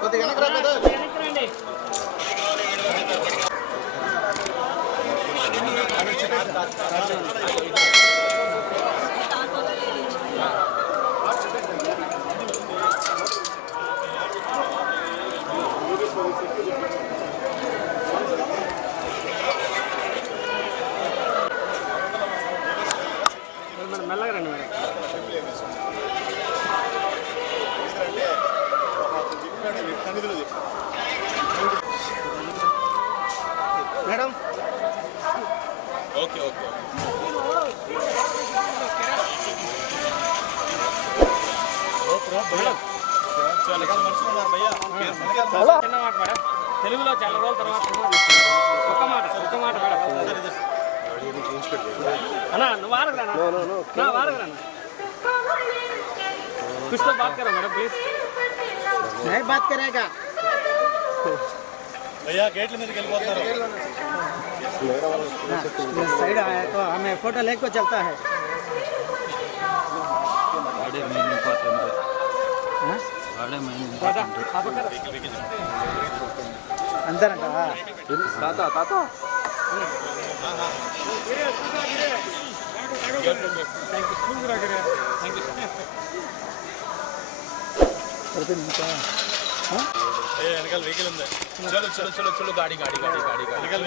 కొద్దిగా వెనక్కి okay okay చిన్న మాట మేడం తెలుగులో చాలా రోజుల తర్వాత సినిమా తీసుకున్నాను ఒక్క మాట ఒక్క మాట మేడం అన్నా నువ్వు వారగరానా నా వారగరానా कुछ तो बात करो मैडम प्लीज नहीं बात करेगा भैया गेट में सैड आया तो हमें फ़ोटो लेको चलता है। अंदर ताता ताता। थैंक यू थैंक यू వెనకాల వెహికల్ ఉంది. చలో చలో చలో చలో గాడి గాడి గాడి గాడి గాడి. వెనకాల